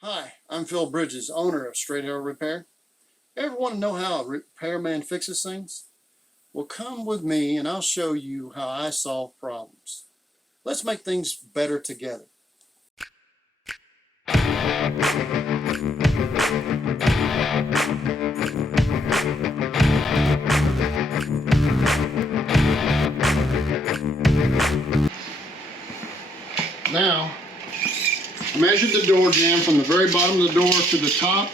Hi, I'm Phil Bridges, owner of Straight Arrow Repair. Ever want to know how a repairman fixes things? Well, come with me and I'll show you how I solve problems. Let's make things better together. Now, measure the door jamb from the very bottom of the door to the top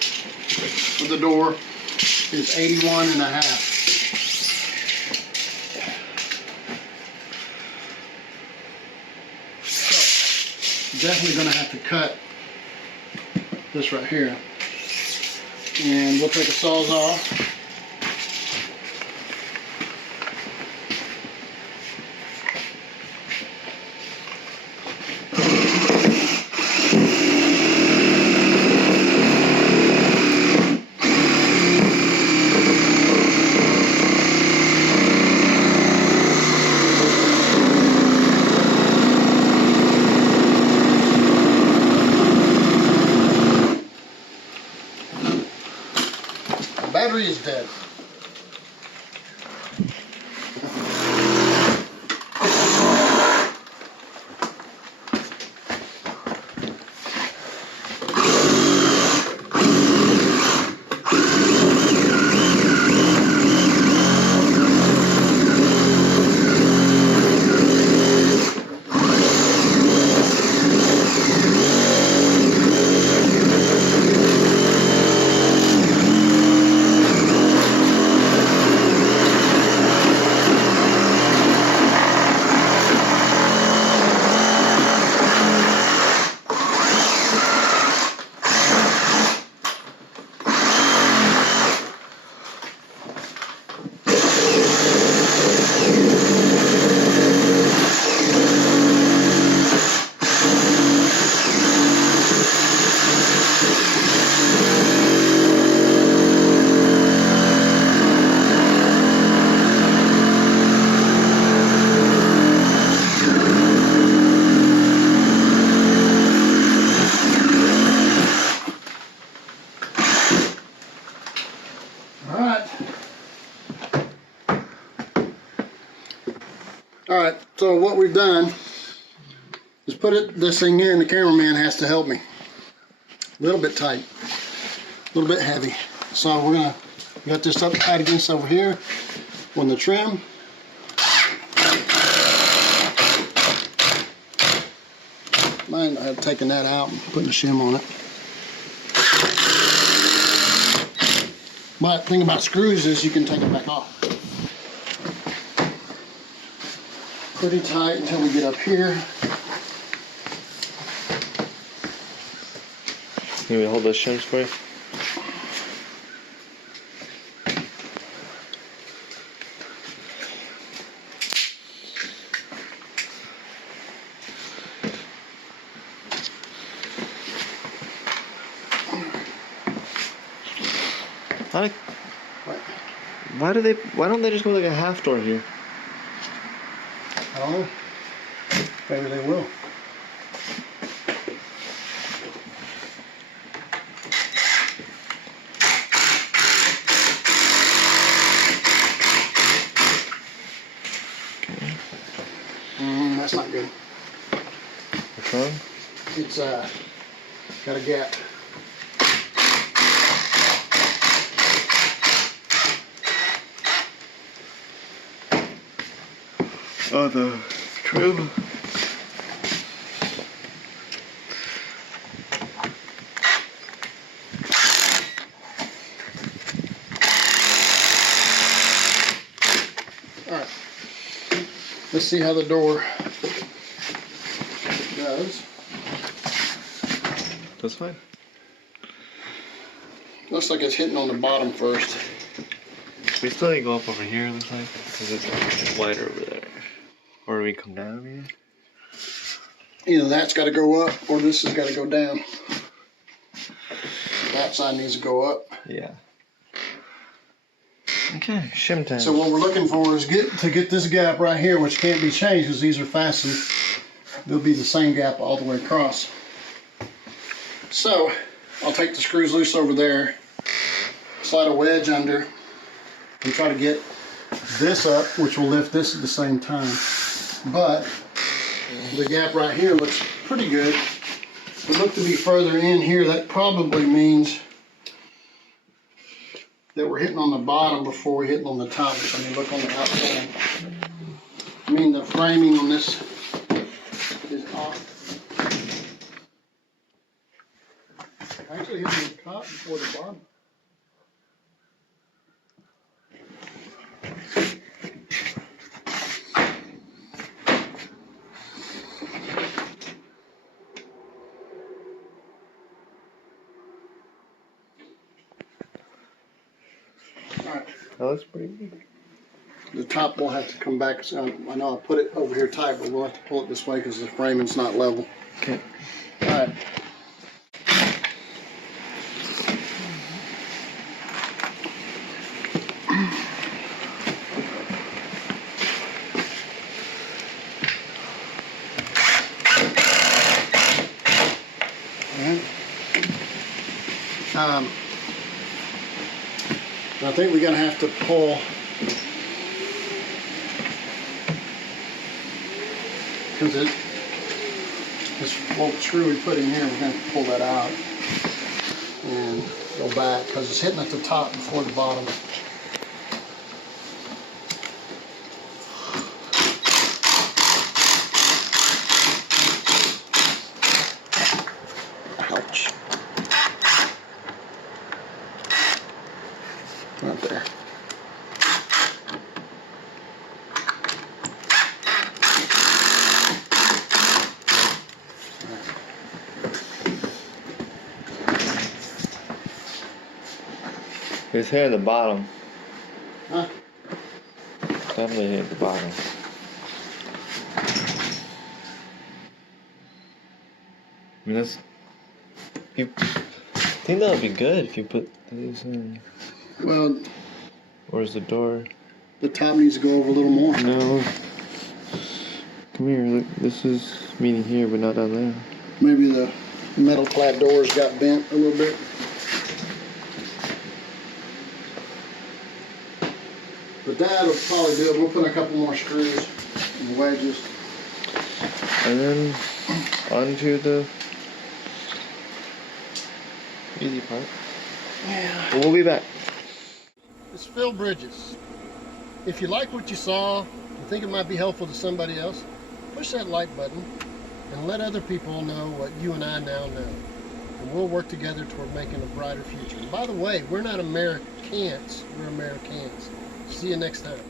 of the door is 81 and a half. So, definitely going to have to cut this right here. And we'll take the saws off. Battery is dead. Alright, so what we've done is put this thing in. The cameraman has to help me. A little bit tight, a little bit heavy. So we're going to get this up tight against over here on the trim. Might have taken that out and putting a shim on it. But the thing about screws is you can take it back off. Pretty tight until we get up here. Can we hold those shims for you? Why don't they just go like a half door here? I don't know. Maybe they will. That's not good. What's wrong? It's got a gap. Oh, the trim. Alright. Let's see how the door goes. That's fine. Looks like it's hitting on the bottom first. We still need to go up over here, looks like, because it's wider over there. Or do we come down over here? Either that's got to go up or this has got to go down. That side needs to go up. Yeah. Okay, shim time. So what we're looking for is to get this gap right here, which can't be changed because these are fastened. They'll be the same gap all the way across. So I'll take the screws loose over there, slide a wedge under, and try to get this up, which will lift this at the same time. But the gap right here looks pretty good. If it looked to be further in here, that probably means that we're hitting on the bottom before we're hitting on the top. So when you look on the outside, I mean the framing on this is off. Actually hitting the top before the bottom. Alright. That looks pretty good. The top will have to come back. So I know I put it over here tight, but we'll have to pull it this way because the framing's not level. Okay. Alright. I think we're gonna have to pull because this little screw we put in here, we're gonna pull that out and go back because it's hitting at the top before the bottom. Ouch. Right there. It's here at the bottom. Huh? Definitely here at the bottom. I mean, that's. I think that would be good if you put these in. Well, Where's the door? the top needs to go over a little more. No. Come here, look. This is meeting here, but not down there. Maybe the metal clad doors got bent a little bit. But that'll probably do it. We'll put a couple more screws and wedges. And then onto the easy part. Yeah. We'll be back. It's Phil Bridges. If you like what you saw and think it might be helpful to somebody else, push that like button and let other people know what you and I now know. And we'll work together toward making a brighter future. And by the way, we're not Americans, we're Ameri'cans. See you next time.